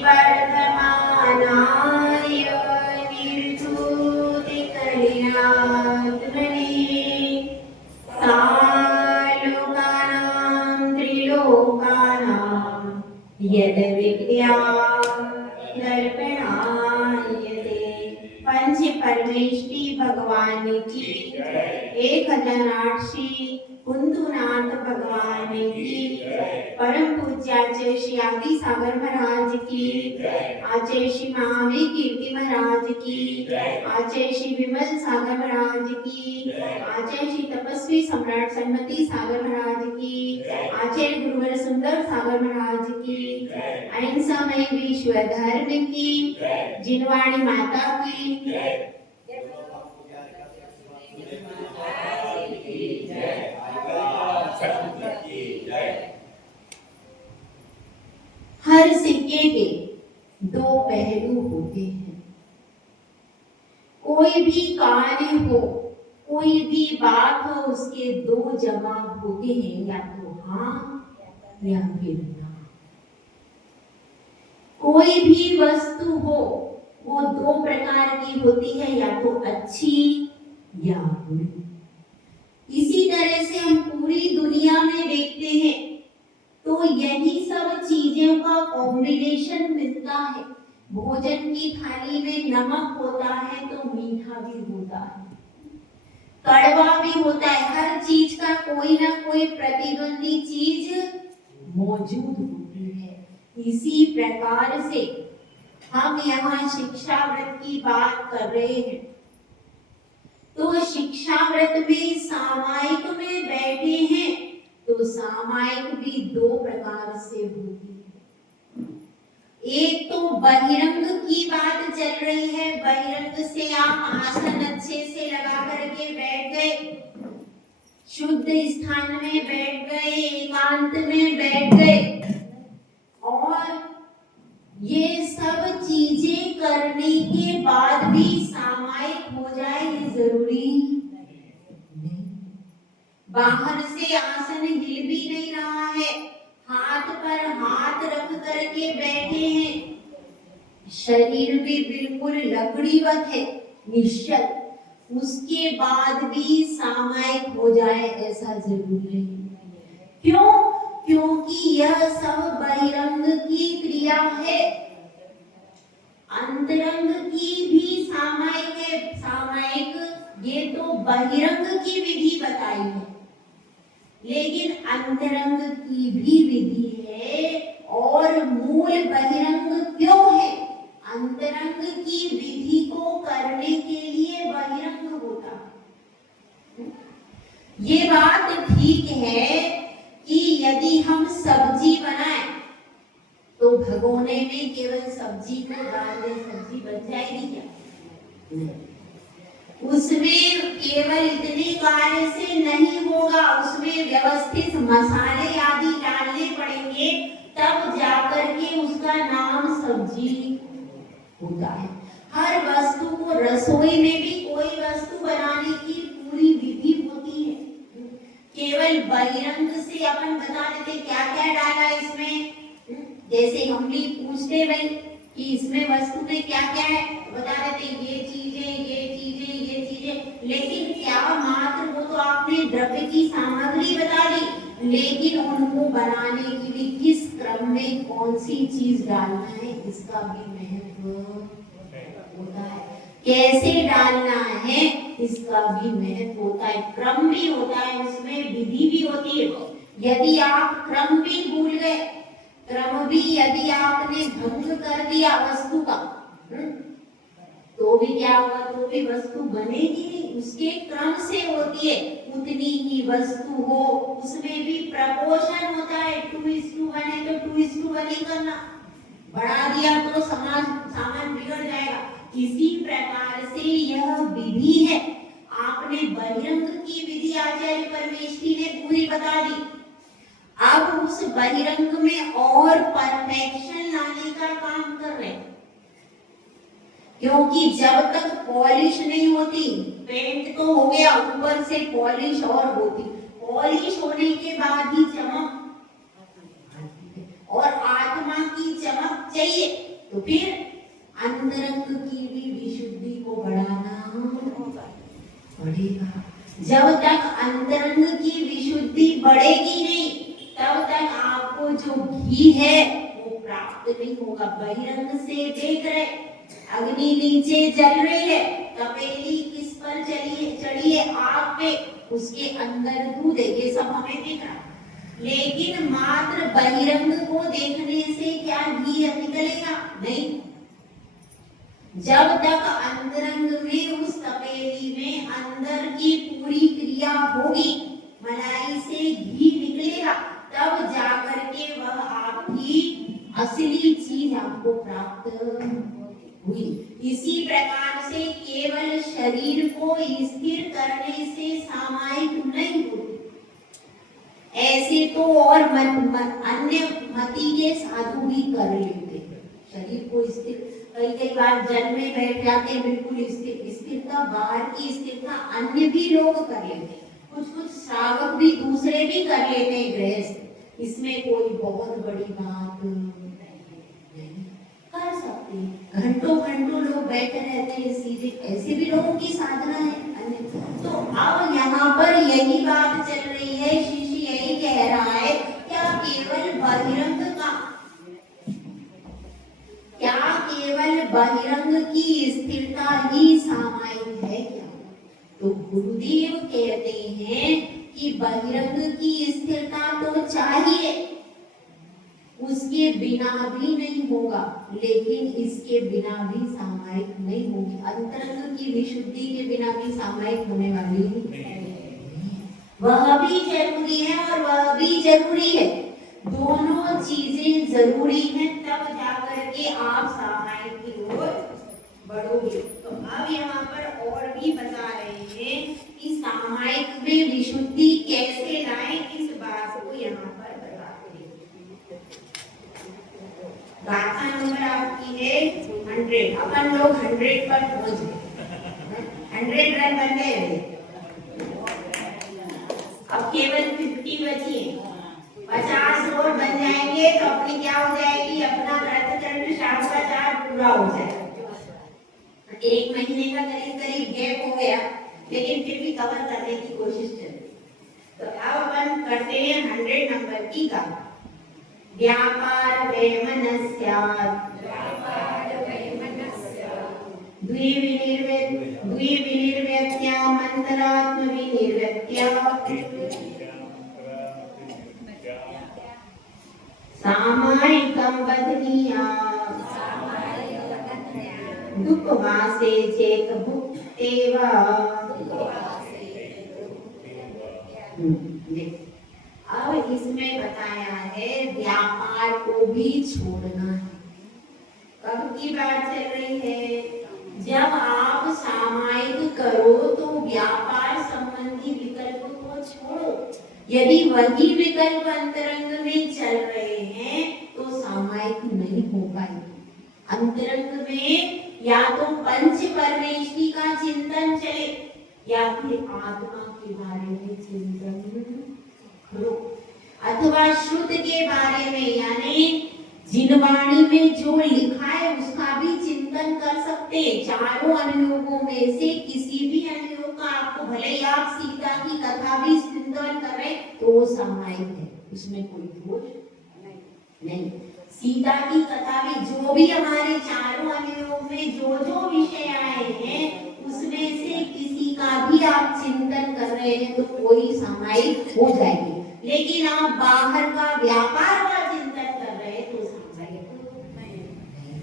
वर्धमानाय निर्धूतिकल्यात्मने सालोकानां त्रिलोकानां यद्विद्यां दर्पणायते। पंच परमेष्टि भगवान की 1008 कुंदुनाथ भगवान की परम पूज्याचे श्री आदि सागर महाराज की आचे श्री महावीर कीर्ति महाराज की आचे श्री विमल सागर महाराज की आचे श्री तपस्वी सम्राट सन्मति सागर महाराज की आचार्य गुरुवर सुंदर सागर महाराज की अहिंसामय विश्व धर्म की जिनवाणी माता की हर सिक्के के दो पहलू होते हैं। कोई भी कार्य हो, कोई भी बात हो, उसके दो जवाब होते हैं, या तो हाँ या फिर ना। कोई भी वस्तु हो वो दो प्रकार की होती है, या तो अच्छी या बुरी। इसी तरह से हम पूरी दुनिया में देखते हैं तो यही सब चीजों का कॉम्बिनेशन मिलता है। भोजन की थाली में नमक होता है तो मीठा भी होता है, कड़वा भी होता है। हर चीज का कोई ना कोई प्रतिद्वंदी चीज मौजूद होती है। इसी प्रकार से हम यहाँ शिक्षा व्रत की बात कर रहे हैं तो शिक्षा व्रत में सामायिक में बैठे हैं तो सामायिक भी दो प्रकार से होती है। एक तो बहिरंग की बात चल रही है, बहिरंग से आप आसन अच्छे से लगा करके बैठ गए, शुद्ध स्थान में बैठ गए, एकांत में बैठ गए, और ये सब चीजें करने के बाद भी सामायिक हो जाए ये जरूरी नहीं। बाहर से आसन हिल भी नहीं रहा है, हाथ पर हाथ रख करके बैठे हैं, शरीर भी बिल्कुल लकड़ीवत है, निश्चल, उसके बाद भी सामायिक हो जाए ऐसा जरूरी नहीं। क्यों? क्योंकि यह सब बहिरंग की क्रिया है, अंतरंग की भी सामायिक है। सामायिक ये तो बहिरंग की विधि बताई है, लेकिन अंतरंग की भी विधि है। और मूल बहिरंग क्यों है? अंतरंग की विधि को करने के लिए बहिरंग होता है। ये बात ठीक है कि यदि हम सब्जी बनाएं तो भगोने में केवल सब्जी को डाल दें, सब्जी बन जाएगी क्या? उसमें केवल इतने कार्य से नहीं होगा, उसमें व्यवस्थित मसाले आदि डालने पड़ेंगे, तब जाकर के उसका नाम सब्जी होता है। हर वस्तु को, रसोई में भी कोई वस्तु बनाने की पूरी विधि होती है। केवल बहिरंग से अपन बता देते क्या क्या डाला इसमें, जैसे हम भी पूछते भाई कि इसमें वस्तु में क्या क्या है, बता देते ये चीजें, ये चीजें, ये चीजें, लेकिन क्या मात्र वो तो आपने द्रव्य की सामग्री बता दी, लेकिन उनको बनाने के लिए किस क्रम में कौन सी चीज डालना है इसका भी महत्व होता है, कैसे डालना है इसका भी महत्व होता है, क्रम भी होता है, उसमें विधि भी होती है। यदि आप क्रम भी भूल गए, क्रम भी यदि आपने भंग कर दिया वस्तु का, तो भी क्या होगा? तो भी वस्तु बनेगी नहीं, उसके क्रम से होती है। उतनी ही वस्तु हो, उसमें भी प्रपोर्शन होता है। 2:1 है तो 2:1 ही करना, बढ़ा दिया तो सामान बिगड़ जाएगा। इसी प्रकार से यह विधि है। आपने बहिरंग की विधि आचार्य परमेष्ठी ने पूरी बता दी, अब उस बहिरंग में और परफेक्शन लाने का काम कर रहे हैं। क्योंकि जब तक पॉलिश नहीं होती, पेंट तो हो गया, ऊपर से पॉलिश और होती, पॉलिश होने के बाद ही चमक, और आत्मा की चमक चाहिए तो फिर अंतरंग की भी विशुद्धि को बढ़ाना पड़ेगा। जब तक अंतरंग की विशुद्धि बढ़ेगी नहीं, तब तक आपको जो घी है वो प्राप्त नहीं होगा। बहिरंग से देख रहे, अग्नि नीचे जल रही है, तपेली किस पर चढ़ी है, आग पे, उसके अंदर दूध है, ये सब हमें दिख रहा। लेकिन मात्र बहिरंग को देखने से क्या घी निकलेगा? नहीं। जब तक अंतरंग में, उस तपेली में अंदर की पूरी क्रिया होगी, मलाई से घी निकलेगा, तब जाकर के वह आपकी असली चीज आपको प्राप्त हुई। इसी प्रकार से केवल शरीर को स्थिर करने से सामायिक नहीं होती। ऐसे तो और अन्य मति के साधु भी कर लेते हैं शरीर को स्थिर। कई बार जल में बैठ जाते हैं, बिल्कुल स्थिरता, बाहर की स्थिरता अन्य भी लोग कर लेते हैं, कुछ श्रावक भी दूसरे भी कर लेते हैं गृहस्थ। इसमें कोई बहुत बड़ी बात नहीं, कर सकते हैं। घंटों घंटों लोग बैठे रहते हैं सीधे, ऐसे भी लोगों की साधना है। तो अब यहाँ पर यही बात चल रही है, शिष्य यही कह रहा है, क्या केवल बहिरंग की स्थिरता ही सामायिक है क्या? तो गुरुदेव कहते हैं कि बहिरंग की स्थिरता तो चाहिए, उसके बिना भी नहीं होगा, लेकिन इसके बिना भी सामायिक नहीं होगी। अंतरंग की विशुद्धि के बिना भी सामायिक होने वाली नहीं, वह भी जरूरी है और वह भी जरूरी है। दोनों चीजें जरूरी हैं, तब जाकर के आप सामायिक की ओर बढ़ोगे। तो अब यहाँ पर और भी बता रहे हैं कि सामायिक में विशुद्धि कैसे लाएं, इस बात को यहाँ पर बताते हैं। गाथा नंबर आपकी है 100। अपन लोग 100 पर पहुंच गए, 100 रन बन गए। अब केवल 50 बची है, 50 और बन जाएंगे तो अपनी क्या हो जाएगी, अपना व्रतचंड शास्त्राचार पूरा हो जाएगा। 1 महीने का करीब गैप हो गया, लेकिन फिर भी कवर करने की कोशिश चल। तो अब अपन करते हैं 100 नंबर की का व्यापार वैमनस्यात् द्विविनिर्व्यत्या मंतरात्म विनिर्व्यत्या सामायिकं बध्नीयात् दुःखवासे चेत भुक्तेवा। अब इसमें बताया है व्यापार को भी छोड़ना है। कब की बात चल रही है? जब आप सामायिक करो तो व्यापार संबंधी विकल्प को छोड़ो। यदि वही विकल्प अंतरंग में चल रहे हैं तो सामायिक नहीं हो पाएगी। अंतरंग में या तो पंच परमेष्टि का चिंतन चले या फिर आत्मा के बारे में चिंतन करो, अथवा शुद्ध के बारे में, यानी जिनवाणी में जो लिखा है उसका भी चिंतन कर सकते हैं। चारों अनुयोगों में से किसी भी अनुयोग का आपको, भले ही आप सीता की कथा भी चिंतन करें तो वो सामायिक है, उसमें कोई दोष नहीं। सीता की कथा भी, जो भी हमारे चारों अनुयोग में जो जो विषय आए हैं उसमें से किसी का भी आप चिंतन कर रहे हैं तो कोई सामायिक हो जाएगी। लेकिन आप बाहर का व्यापार का चिंतन कर रहे हैं तो सामायिक नहीं।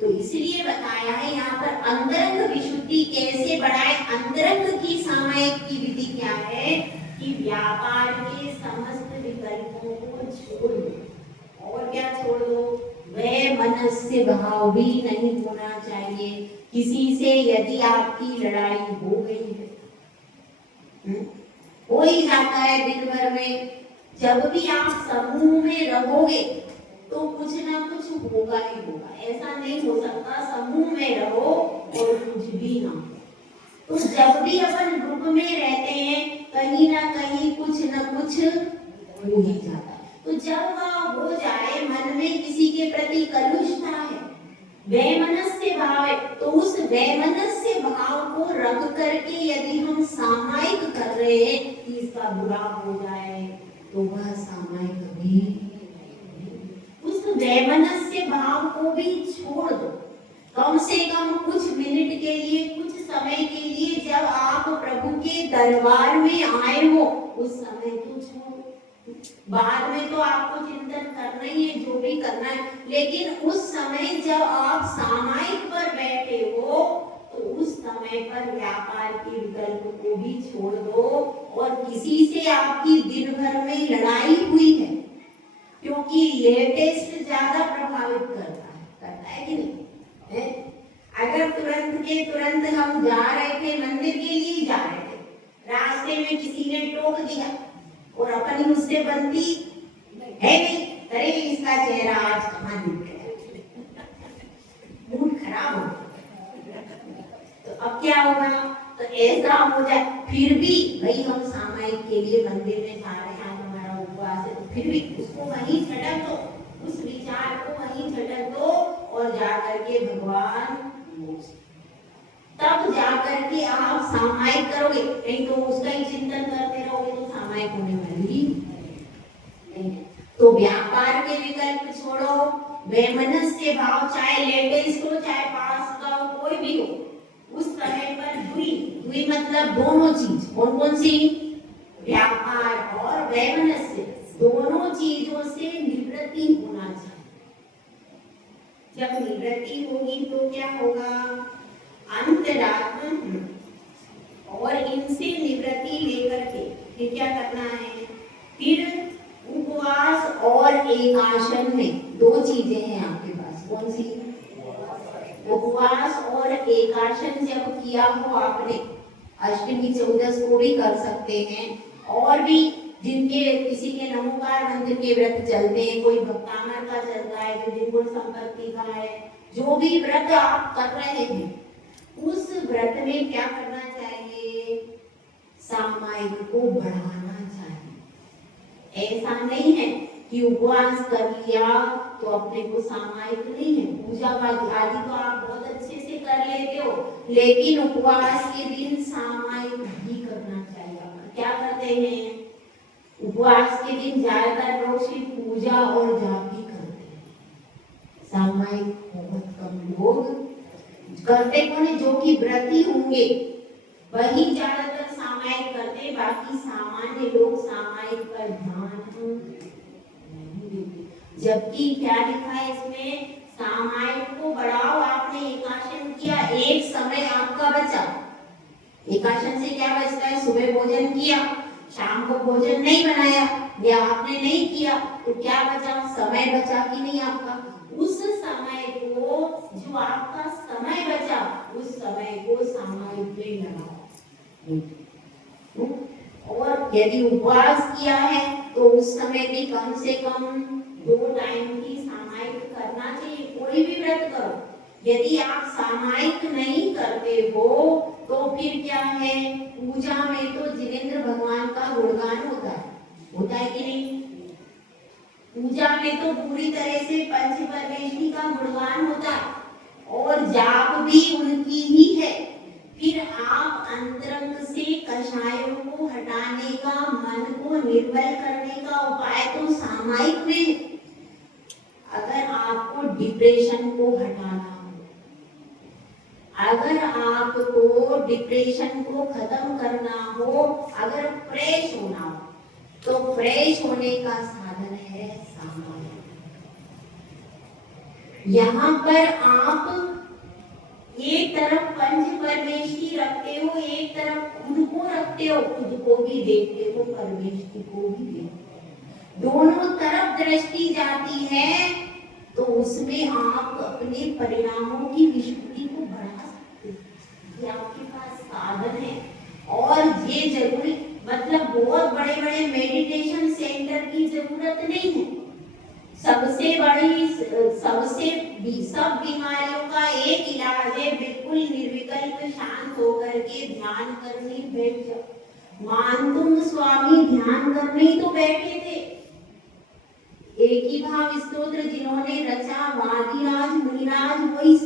तो इसलिए बताया है यहाँ पर अंतरंग विशुद्धि कैसे बढ़ाए। अंतरंग की सामायिक की विधि क्या है कि व्यापार के समस्त विकल्पों को छोड़ दो। और क्या छोड़ दो? वह मनस्य भाव भी नहीं होना चाहिए। किसी से यदि आपकी लड़ाई हो गई है, हो ही जाता है दिन भर में, जब भी आप समूह में रहोगे तो कुछ ना कुछ होगा ही होगा। ऐसा नहीं हो सकता समूह में रहो और कुछ भी ना हो। तो जब भी अपन ग्रुप में रहते हैं कहीं ना कहीं कुछ ना कुछ हो ही जाता है। तो जब वह हो जाए, मन में किसी के प्रति कलुषता है वैमनस्य भाव है, तो उस वैमनस्य भाव को रख करके यदि हम सामायिक कर रहे हैं कि इसका बुरा हो जाए, तो वह सामायिक कभी, उस वैमनस्य भाव को भी छोड़ दो। कम से कम कुछ मिनट के लिए, कुछ समय के लिए जब आप प्रभु के दरबार में आए हो, उस समय तो छोड़ो। बाद में तो आपको चिंतन करना ही है, जो भी करना है, लेकिन उस समय जब आप सामायिक पर बैठे हो, तो उस समय पर व्यापार के विकल्प को भी छोड़ दो। और किसी से आपकी दिन भर में लड़ाई हुई है, क्योंकि लेटेस्ट ज्यादा प्रभावित करता है कि नहीं है? अगर तुरंत के तुरंत हम जा रहे थे, मंदिर के लिए जा रहे थे, रास्ते में किसी ने टोक दिया और अपनी उससे बनती है नहीं, अरे इसका चेहरा आज कहाँ दिख गया, मूड खराब हो गया, तो अब क्या होगा? तो ऐसा हो जाए, फिर भी भाई हम सामायिक के लिए मंदिर में जा रहे हैं, आज हमारा उपवास है, तो फिर भी उसको वहीं झटक दो, उस विचार को वहीं झटक दो और जाकर के भगवान, तब जाकर के आप सामायिक करोगे। नहीं तो उसका ही चिंतन करते रहोगे तो सामायिक होने वाली नहीं। तो व्यापार के विकल्प छोड़ो, वैमनस्य भाव, चाहे लेटेस्ट हो चाहे पास का हो, कोई भी हो, उस समय पर द्वि मतलब दोनों चीज, कौन कौन सी? व्यापार और वैमनस्य, दोनों चीजों से निवृत्ति होना चाहिए। जब निवृत्ति होगी तो क्या होगा? अंतरात्मा, और इनसे निवृत्ति लेकर के फिर क्या करना है? फिर उपवास और एकाशन में दो चीजें हैं आपके पास, कौन सी? उपवास और एकाशन जब किया हो आपने, अष्टमी चौदस को भी कर सकते हैं, और भी जिनके किसी के नमोकार मंत्र के व्रत चलते हैं, कोई भक्तामर का चलता है, जो निर्गुण संपत्ति का है, जो भी व्रत आप कर रहे हैं, उस व्रत में क्या करना चाहिए? सामायिक को बढ़ाना चाहिए। ऐसा नहीं है कि उपवास कर लिया तो अपने को सामायिक नहीं है, पूजा आदि तो आप बहुत अच्छे से कर लेते हो, लेकिन उपवास के दिन सामायिक भी करना चाहिए। क्या करते हैं? उपवास के दिन ज्यादातर लोग सिर्फ पूजा और जाप ही करते हैं, सामायिक बहुत कम लोग करते। कौन? जो कि व्रती होंगे वही ज्यादातर सामायिक करते, बाकी सामान्य लोग सामायिक पर ध्यान नहीं देते। जबकि क्या लिखा है इसमें? सामायिक को बढ़ाओ। आपने एकाशन किया, एक समय आपका बचा, एकाशन से क्या बचता है? सुबह भोजन किया, शाम को भोजन नहीं बनाया या आपने नहीं किया, तो क्या बचा? समय बचा कि नहीं आपका? उस समय को, जो आपका समय बचा, उस समय को सामायिक में लगाओ। और यदि उपवास किया है तो उस समय भी कम से कम 2 टाइम की सामायिक करना चाहिए। कोई भी व्रत करो, यदि आप सामायिक नहीं करते हो तो फिर क्या है? पूजा में तो जिनेंद्र भगवान का गुणगान होता है कि नहीं? पूजा में तो पूरी तरह से पंच परमेष्ठी का गुणगान होता है, और जाप भी उनकी ही है। फिर आप अंतरंग से कषायों को हटाने का, मन को निर्मल करने का उपाय तो सामायिक में। अगर आपको डिप्रेशन को हटाना हो, अगर आपको डिप्रेशन को खत्म करना हो, अगर फ्रेश होना हो, तो फ्रेश होने का साधन है सामायिक। यहाँ पर आप एक तरफ पंच परमेष्ठी रखते हो, एक तरफ खुद को रखते हो, खुद को भी देखते हो, परमेष्ठी को भी देखते हो, दोनों तरफ दृष्टि जाती है, तो उसमें आप अपने परिणामों की विशुद्धि को बढ़ा सकते हो। ये आपके पास साधन है, और ये जरूरी मतलब बहुत बड़े बड़े मेडिटेशन सेंटर की जरूरत नहीं है। सबसे बड़ी सब बीमारियों का एक इलाज है, बिल्कुल निर्विकल्प शांत होकर के ध्यान करने बैठ जाओ। मानतुंग स्वामी ध्यान करने ही तो बैठे थे। एक ही भाव स्तोत्र जिन्होंने रचा, वादिराज मुनिराज वही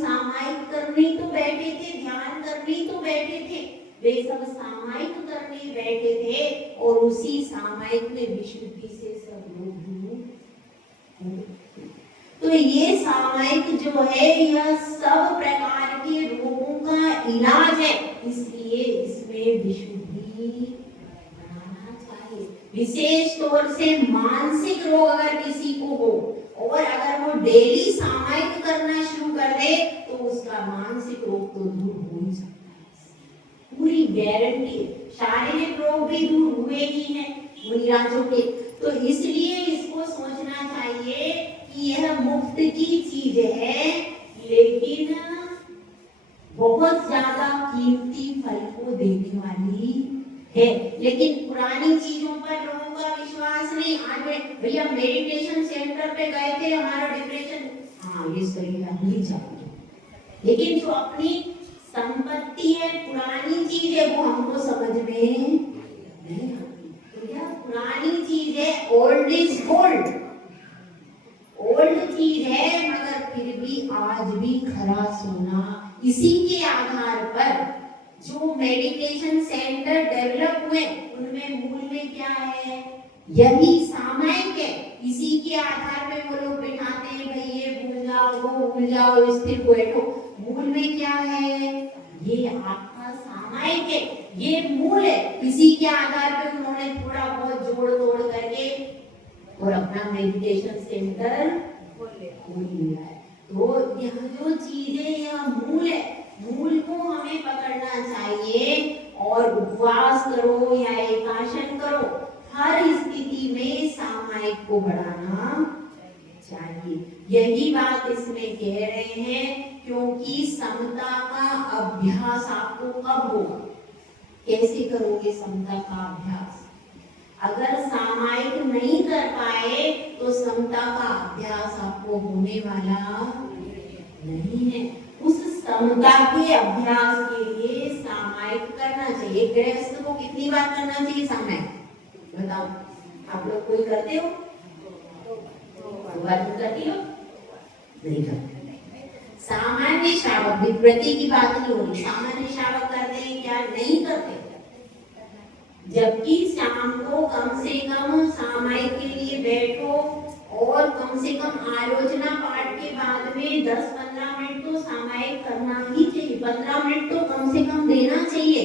वे सब सामायिक करने बैठे थे और उसी सामायिक में विशुद्धि से सब लोग दूर हो गए। तो ये सामायिक जो है यह सब प्रकार के रोगों का इलाज है, इसलिए इसमें विशुद्धि बनाना चाहिए। विशेष तौर से मानसिक रोग अगर किसी को हो और अगर वो डेली सामायिक करना शुरू कर दे तो उसका मानसिक रोग तो दूर हो ही सकता है, पूरी गारंटी है। शारीरिक रोग भी दूर हुए ही हैं मुनिराजों के। तो इसलिए इसको सोचना चाहिए कि यह मुफ्त की चीज है, लेकिन बहुत ज्यादा कीमती फल को देने वाली है। लेकिन पुरानी चीजों पर लोगों का विश्वास नहीं। आज भैया मेडिटेशन सेंटर पे गए थे, हमारा डिप्रेशन, हाँ ये सही है, नहीं चाहिए। लेकिन जो अपनी संपत्ति है, पुरानी चीज है, वो हमको समझ में नहीं आती। तो यह पुरानी चीज है, ओल्ड इज गोल्ड, ओल्ड चीज है, मगर फिर भी आज भी खरा सोना। इसी के आधार पर जो मेडिटेशन सेंटर डेवलप हुए उनमें मूल में क्या है, यही सामायिक है। इसी के आधार पे वो लोग बिठाते हैं, भाई ये भूल जाओ, वो भूल जाओ, स्थिर बैठो। मूल में क्या है, ये आपका सामायिक है, ये मूल है। इसी के आधार पे उन्होंने थोड़ा बहुत जोड़ तोड़ करके और अपना मेडिटेशन सेंटर खोल लिया है। तो यह जो चीज है यह मूल है, मूल को हमें पकड़ना चाहिए और उपवास करो या एकाशन करो, हर स्थिति में सामायिक को बढ़ाना चाहिए। यही बात इसमें कह रहे हैं, क्योंकि समता का अभ्यास आपको कब होगा, कैसे करोगे समता का अभ्यास? अगर सामायिक नहीं कर पाए तो समता का अभ्यास आपको होने वाला नहीं है। उस समता के अभ्यास के लिए सामायिक करना चाहिए। गृहस्थ को कितनी बार करना चाहिए सामायिक, बताओ? आप लोग कोई करते हो? बार करती हो? नहीं करते। सामान्य श्रावक, विप्रति की बात नहीं हो रही, सामान्य श्रावक करते हैं क्या? नहीं करते। जबकि शाम को कम से कम सामायिक के लिए बैठो और कम से कम आलोचना पाठ के बाद में 10-15 मिनट तो सामायिक करना ही चाहिए। 15 मिनट तो कम से कम देना चाहिए।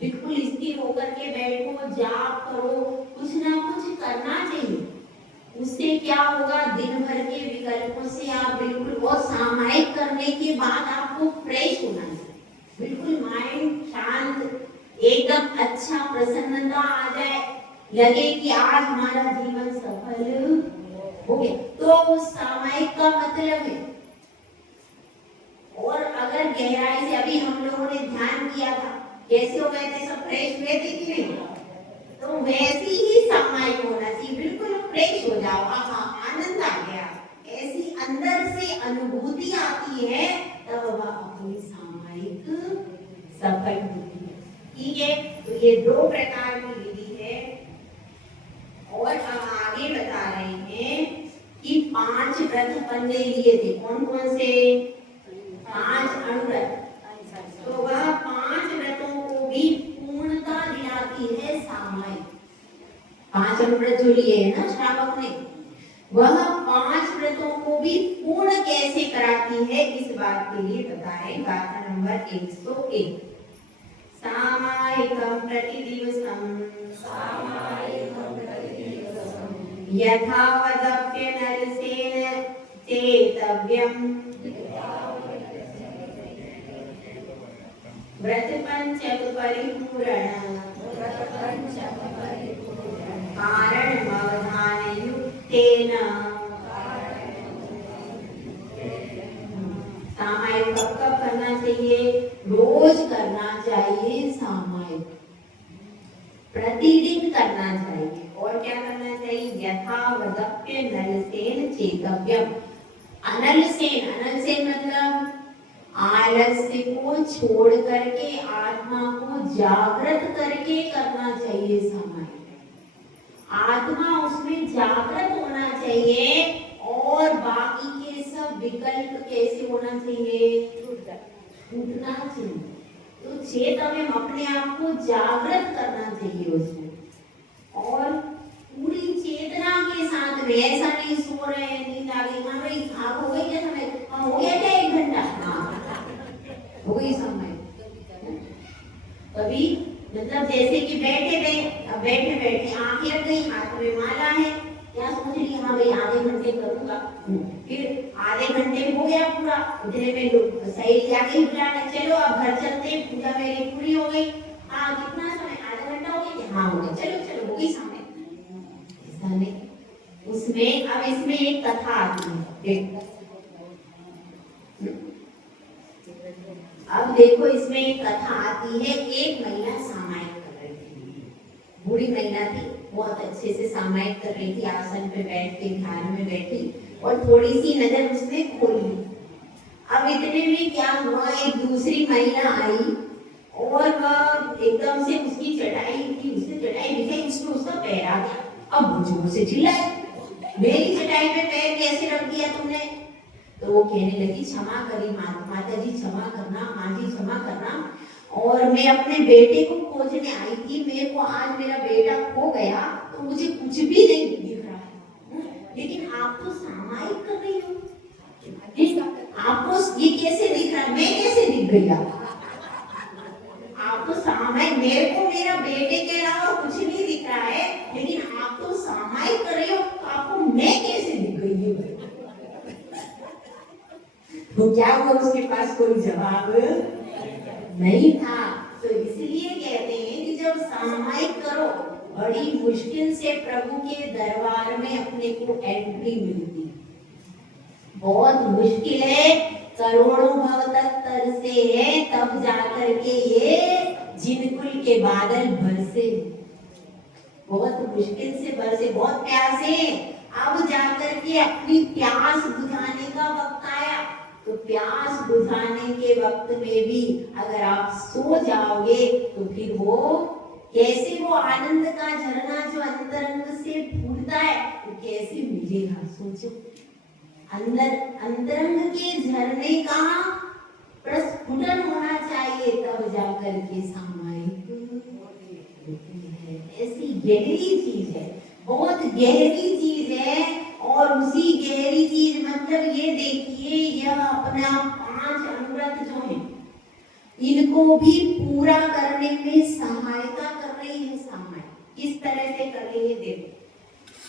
बिल्कुल स्थिर होकर के बैठो, जाप करो, कुछ ना कुछ करना चाहिए। उससे क्या होगा, दिन भर के विकल्पों से आप बिल्कुल, और सामायिक करने के बाद आपको फ्रेश होना चाहिए, बिल्कुल माइंड शांत, एकदम अच्छा, प्रसन्नता आ जाए, लगे कि आज हमारा जीवन सफल हो गया। तो उस सामायिक का मतलब है। और अगर गहराई से, अभी हम लोगों ने ध्यान किया था, कैसे हो गए थे, सब फ्रेश हुए थे कि नहीं? तो वैसी ही सामायिक होना चाहिए, बिल्कुल फ्रेश हो जाओ, आहा आनंद आ गया, ऐसी अंदर से अनुभूति आती है, तब वह अपनी सामायिक सफल होती है। ठीक है, तो ये 2 प्रकार की विधि है। और अब आगे बता रहे हैं कि 5 व्रत अपन ने लिए थे, कौन कौन से? 5 अणुव्रत। तो वह 5 व्रतों को भी पूर्णता दिलाती है सामायिक। 5 अणुव्रत जो लिए है ना श्रावक ने, वह 5 व्रतों को भी पूर्ण कैसे कराती है, इस बात के लिए बताए गाथा नंबर 101। सामायिकं प्रतिदिवसं यथावदप्यनरसेन चेतव्यम् व्रत पंचक परिपूर्ण कारणमवधान युक्तेन। सामायिक कब कब करना चाहिए? रोज करना चाहिए सामायिक, प्रतिदिन करना चाहिए। और क्या करना चाहिए? यथावदप्य नलसेन चेतव्यम। अनलसेन, अनलसेन मतलब आलस्य को छोड़ करके, आत्मा को जागृत करके करना चाहिए सामायिक। आत्मा उसमें जागृत होना चाहिए और बाकी के सब विकल्प कैसे होना चाहिए? छूटना चाहिए। तो चेत हमें अपने आप को जागृत करना चाहिए उसमें, और पूरी चेतना के साथ में, ऐसा नहीं सो रहे हैं, नींद आ गई, हाँ भाई आप हो गई क्या समय, हाँ हो गया क्या 1 घंटा, हाँ हो गई समय। कभी मतलब जैसे कि बैठे बैठे आंखें लग गई, हाथ में माला है, क्या सोच रही, हाँ भाई आधे घंटे करूंगा, फिर आधे घंटे हो गया पूरा, उतने में लोग सही आगे बुलाने, चलो अब घर चलते, पूजा मेरी पूरी हो गई, हाँ कितना समय, आधा घंटा हो गया, हाँ हो गया, चलो चलो हो गई समय। ऐसा नहीं, उसमें अब इसमें एक कथा आती है, अब देखो इसमें एक कथा आती है। एक महिला सामायिक कर रही थी, बूढ़ी महिला थी, बहुत अच्छे से सामायिक कर रही थी, आसन पे बैठ के ध्यान में बैठी, और थोड़ी सी नजर उसने खोली। अब इतने में क्या हुआ, एक दूसरी महिला आई और वह एकदम से उसकी चटाई थी, उसने चटाई दिखाई, उसमें उसका पैर आ गया। अब वो जोर से चिल्लाई, मेरी चटाई पे पैर कैसे रख दिया तुमने? तो वो कहने लगी, क्षमा करी माता जी, क्षमा करना, माँ जी क्षमा करना, और मैं अपने बेटे को खोजने आई थी, मेरे को आज मेरा बेटा खो गया, तो मुझे कुछ भी नहीं दिख रहा है, लेकिन आप तो सामायिक कर रही हो, आपको ये कैसे दिख रहा है, मैं कैसे दिख गई? आप तो सामायिक, मेरे को मेरा बेटे के अलावा कुछ नहीं दिख रहा है, लेकिन आप तो सामायिक कर रही हो, तो आपको मैं कैसे दिख गई? तो क्या हुआ, उसके पास कोई जवाब नहीं था। तो इसलिए कहते हैं कि जब सामायिक करो, बड़ी मुश्किल से प्रभु के दरबार में अपने को एंट्री मिलती, बहुत मुश्किल है, करोड़ों भव तक तरसे हैं, तब जाकर के ये जिनकुल के बादल बरसे, बहुत मुश्किल से बरसे, बहुत प्यासे, अब जाकर के अपनी प्यास बुझाने का वक्त आया। तो प्यास बुझाने के वक्त में भी अगर आप सो जाओगे तो फिर वो कैसे, वो आनंद का झरना जो अंतरंग से फूटता है, वो कैसे मिलेगा? सोचो, अंदर अंतरंग के झरने का प्रस्फुटन होना चाहिए, तब जाकर के सामायिक है। ऐसी गहरी चीज है, बहुत गहरी चीज है, और उसी गहरी चीज मतलब ये देखिए, यह अपना 5 अनुव्रत जो है, इनको भी पूरा करने में सहायता कर रही है सामायिक। किस तरह से कर रही है देखो,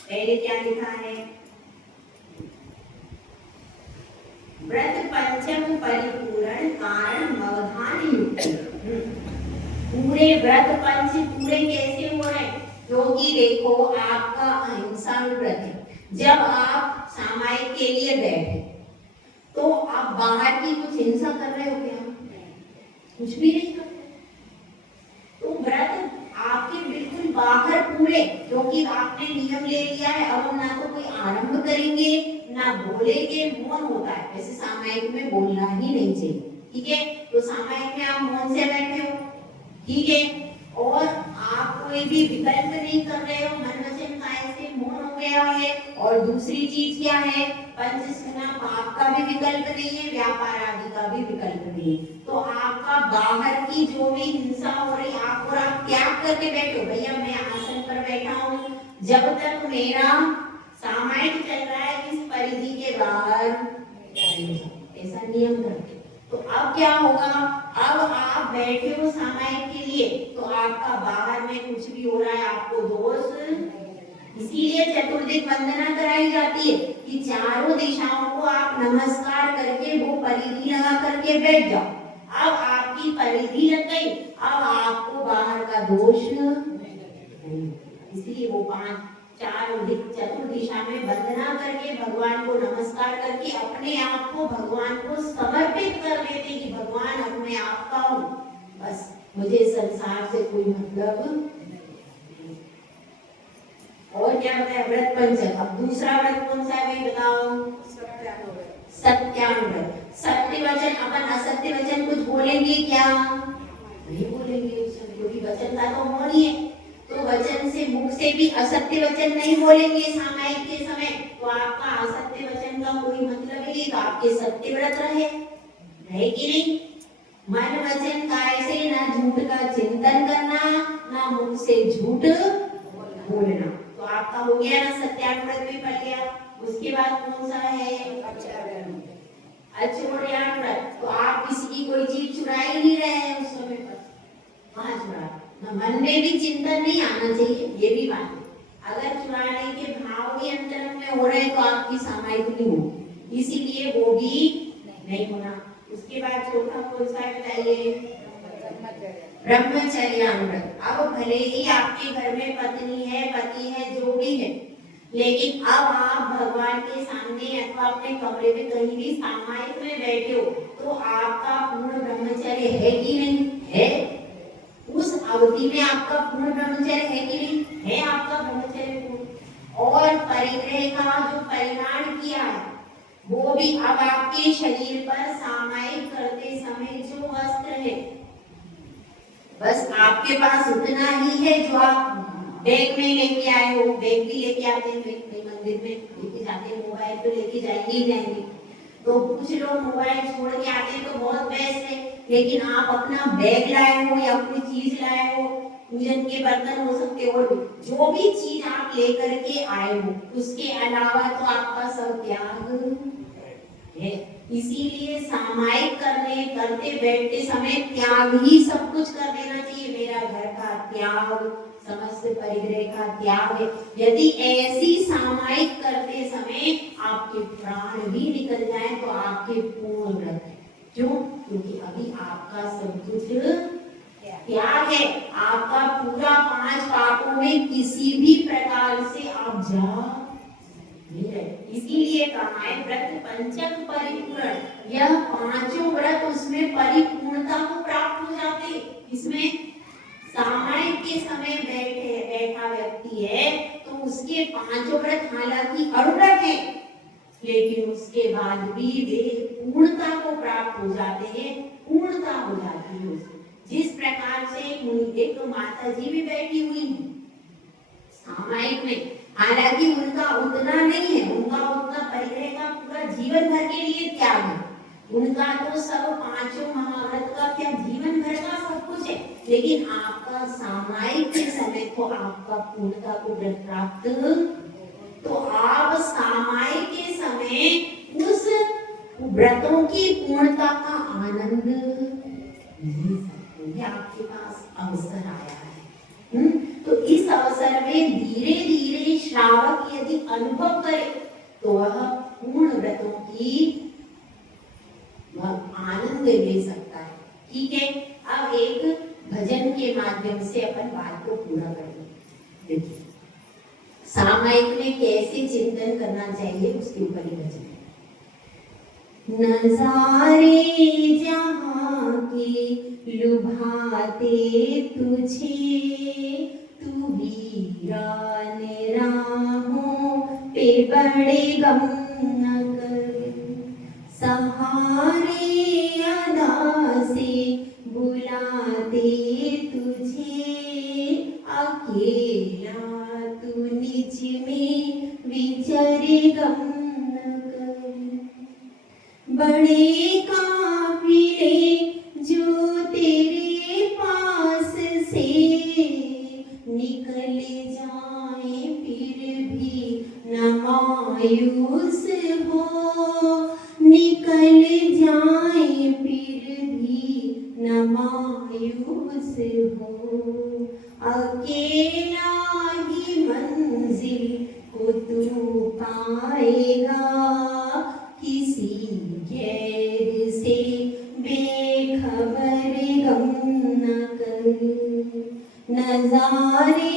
पहले क्या लिखा है, व्रत पंचम परिपूर्ण कारण मवधान युक्त। पूरे व्रत पंच पूरे कैसे हो रहे? क्योंकि देखो आपका अहिंसा व्रत है, जब आप सामायिक के लिए बैठे तो आप बाहर की कुछ हिंसा कर रहे हो क्या? कुछ भी नहीं करते। तो व्रत आपके बिल्कुल बाहर पूरे, क्योंकि आपने नियम ले लिया है, अब हम ना तो कोई आरंभ करेंगे ना बोलेंगे, मौन होता है, वैसे सामायिक में बोलना ही नहीं चाहिए, ठीक है? तो सामायिक में आप मौन से बैठे हो, ठीक है, और आप कोई भी विकल्प नहीं कर रहे हो, मन वचन काया से मौन हो गया है। और दूसरी चीज क्या है, पंचस्कंद पाप का भी विकल्प नहीं है, व्यापार आदि का भी विकल्प नहीं है। तो आपका बाहर की जो भी हिंसा हो रही, आप और आप त्याग करके बैठो, भैया मैं आसन पर बैठा हूँ, जब तक मेरा सामायिक चल रहा है इस परिधि के बाहर, ऐसा नियम करके। तो अब क्या होगा, अब आप बैठे हो सामायिक के लिए, तो आपका बाहर में कुछ भी हो रहा है आपको दोष, इसीलिए चतुर्दिक वंदना कराई जाती है कि चारों दिशाओं को आप नमस्कार करके वो परिधि लगा करके बैठ जाओ। अब आपकी परिधि लग गई, अब आपको बाहर का दोष नहीं, इसलिए वो 5 4 चतुर्दिशा में वंदना करके, भगवान को नमस्कार करके अपने आप को भगवान को समर्पित कर देते कि भगवान अब मैं आपका हूँ, बस मुझे संसार से कोई मतलब नहीं। और क्या बताया, व्रत पंचम। अब दूसरा व्रत कौन सा है भाई बताओ? सत्यानुव्रत। सत्य वचन, अपन असत्य वचन कुछ बोलेंगे क्या? नहीं बोलेंगे, क्योंकि वचन का तो मौन ही है। तो वचन से, मुख से भी असत्य वचन नहीं बोलेंगे सामायिक के समय, तो आपका असत्य वचन का कोई मतलब ही नहीं, तो आपके सत्य व्रत रहे कि नहीं? मन वचन काय से ना झूठ का चिंतन करना, ना मुख से झूठ बोलना। तो आपका हो गया ना, सत्याग्रह भी पढ़ लिया। उसके बाद कौन सा है? अचोर्यान व्रत। तो आप किसी की कोई चीज चुरा ही नहीं रहे हैं उस समय पर, कहाँ चुरा? ना मन में भी चिंतन नहीं आना चाहिए, ये भी बात है। अगर चुराने के भाव भी अंतरंग में हो रहे हैं तो आपकी सामायिक नहीं होगी, इसीलिए वो भी नहीं होना। उसके बाद चौथा कौन सा है बताइए? ब्रह्मचर्यामृत। अब भले ही आपके घर में पत्नी है, पति है, जो भी है, लेकिन अब आप भगवान के सामने अथवा अपने कमरे में कहीं भी सामायिक में बैठे हो तो आपका पूर्ण ब्रह्मचर्य है कि नहीं है? उस अवधि में आपका पूर्ण ब्रह्मचर्य है कि नहीं है? आपका ब्रह्मचर्य पूर्ण। और परिग्रह का जो परिमाण किया है वो भी अब आपके शरीर पर सामायिक करते समय जो वस्त्र है बस आपके पास उतना ही है जो आप बैग में लेके आए हो। बैग भी लेके आते हैं, मंदिर में लेके जाते हैं, मोबाइल तो लेके जाएंगे ही जाएंगे। तो कुछ लोग मोबाइल छोड़ के आते हैं तो बहुत बेस्ट है, लेकिन आप अपना बैग लाए हो या कोई चीज लाए हो, पूजन के बर्तन हो सकते हो, जो भी चीज आप लेकर के आए हो उसके अलावा तो आपका सब त्याग है। इसीलिए सामायिक करते बैठते समय त्याग ही सब कुछ कर देना चाहिए। मेरा घर का त्याग, समस्त परिग्रह का त्याग है। यदि ऐसी सामायिक करते समय आपके प्राण भी निकल जाए तो आपके पूर्ण व्रत है। क्यों? क्योंकि अभी आपका सब कुछ त्याग है। आपका पूरा 5 पापों में किसी भी प्रकार से आप जा नहीं रहे। इसीलिए कहा है व्रत पंचक परिपूर्ण। यह पांचों व्रत उसमें परिपूर्णता को प्राप्त हो जाते। इसमें सामायिक के समय बैठा व्यक्ति है तो उसके पांचों व्रत हालांकि अड़ुव्रत है, लेकिन उसके बाद भी वे पूर्णता को प्राप्त हो जाते हैं, पूर्णता हो जाती है उसमें। जिस प्रकार से एक माता जी भी बैठी हुई है सामायिक में, हालांकि उनका उतना नहीं है, उनका उतना परिग्रह का पूरा जीवन भर के लिए त्याग है। उनका तो सब पांचों महाव्रत का क्या जीवन भर का सब कुछ है, लेकिन आपका सामायिक के समय तो आपका पूर्णता को व्रत प्राप्त, तो आप सामायिक के समय उस व्रतों की पूर्णता का आनंद ले सकते हैं। आपके पास अवसर आया है। तो इस अवसर में धीरे धीरे श्रावक यदि अनुभव करे तो वह पूर्ण व्रतों की वह आनंद ले सकता है। ठीक है, अब एक भजन के माध्यम से अपन बात को पूरा करेंगे। देखिए सामायिक में कैसे चिंतन करना चाहिए उसके ऊपर ही भजन है। नजारे जहाँ के लुभाते तुझे, तू वीरान राहों पे बड़े गम न कर। सहारे अदा से बुलाते तुझे, अकेला तू निज में विचरे गम न कर। बड़े काफिले जो तेरे पास से निकल जाए फिर भी न मायूस हो, निकल जाए फिर भी न मायूस हो। अकेला ही मंजिल को तू पाएगा, किसी गैर से बेखबर गम न कर। नजारे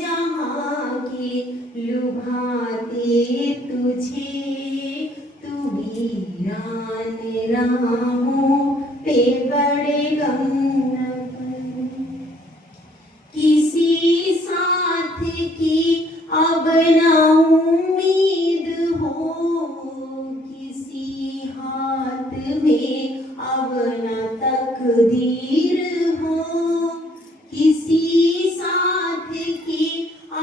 जहाँ के लुभाते तुझे, तू वीरान राहों पे बड़े गम न कर। किसी साथ की अब न उम्मीद हो, किसी हाथ में अब न तकदीर हो। किसी साथ की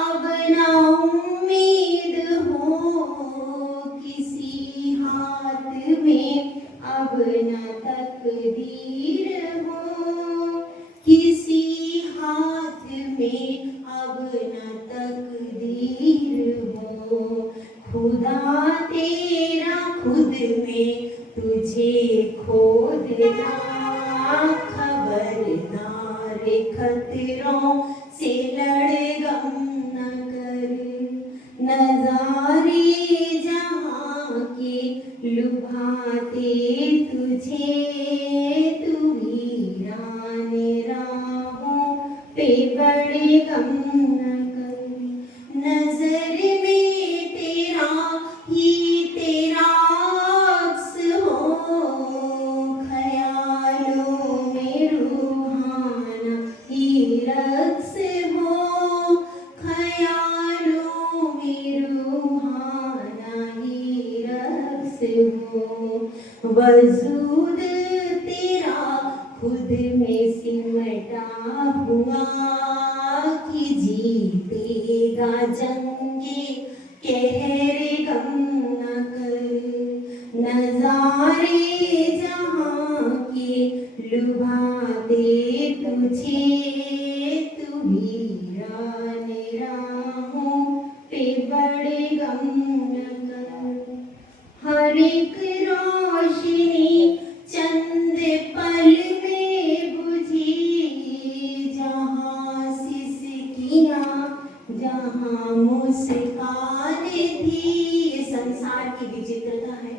अब न उम्मीद हो, किसी हाथ में अब न तकदीर तुझे खोदना खबरदार खतरों से लड़ गम न कर। नजारे जहाँ के लुभाते तुझे, तू वीरान राहों पे बड़े गम न कर। नजर में तेरा ही तेरा अक्स हो, ख्यालों में रूहाना ही रक्स हो, ख्यालों में रूहाना ही रक्स हो। वजूद तेरा खुद में सिमटा हुआ कि जीतेगा जंगे कहरे गम न कर। नजारे जहाँ के लुभाते तुझे, तू वीरान राहों पे बड़े गम न कर। हर एक रोशनी चंद पल में बुझी, जहाँ सिसकियाँ जहाँ मुस्कान थी। ये संसार की विचित्रता है।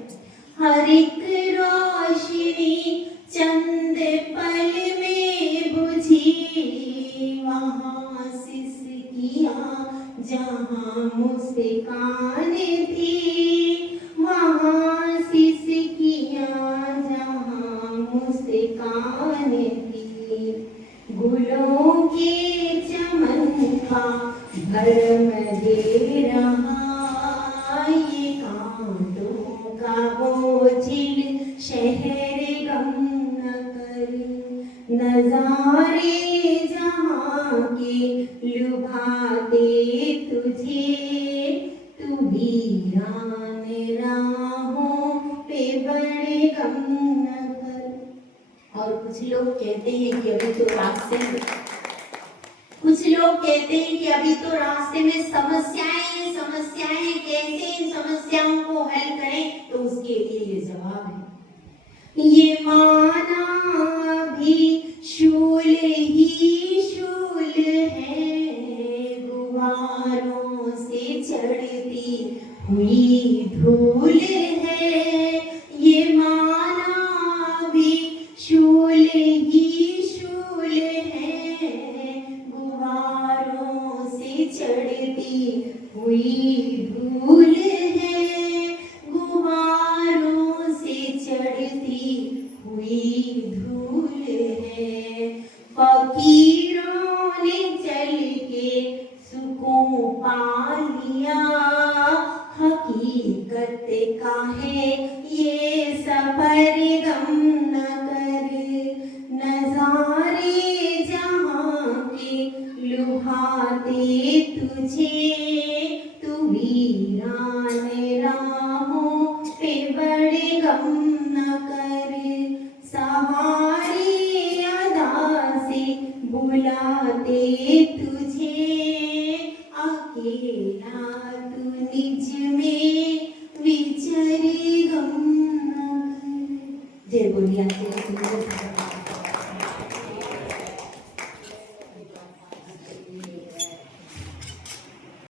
हर एक रोशनी चंद पल में बुझी, वहाँ सिसकियाँ जहाँ मुस्कान थी, वहाँ सिसकियाँ जहाँ मुस्कान थी। गुलों के चमन का भरम दे रहा, ये कांटों का बोझिल शहर गम न कर। नजारे जहाँ के लुभाते तुझे, तू वीरान राहों पे बड़े गम न कर। और कुछ लोग कहते हैं कि अभी तो रास्ते में, कुछ लोग कहते हैं कि अभी तो रास्ते में समस्याएं समस्याएं, कैसे इन समस्याओं को हल करें। तो उसके लिए ये जवाब है, ये माना भी शूल ही शूल है, गुबारों से चढ़ती हुई धूल है। ये माना भी शूल ही शूल है, गुबारों से चढ़ती हुई धूल है, गुबारों से चढ़ती हुई धूल है। फकीरों ने चल के सुकून पा लिया, हकीकत का है ये सफर गम न कर। नजारे जहाँ के लुभाते तुझे, तू वीरान राहों पे बड़े गम न कर। सहारे अदा से बुलाते तुझे, अकेला तू निज में विचरे गम न कर। जय बोलिए।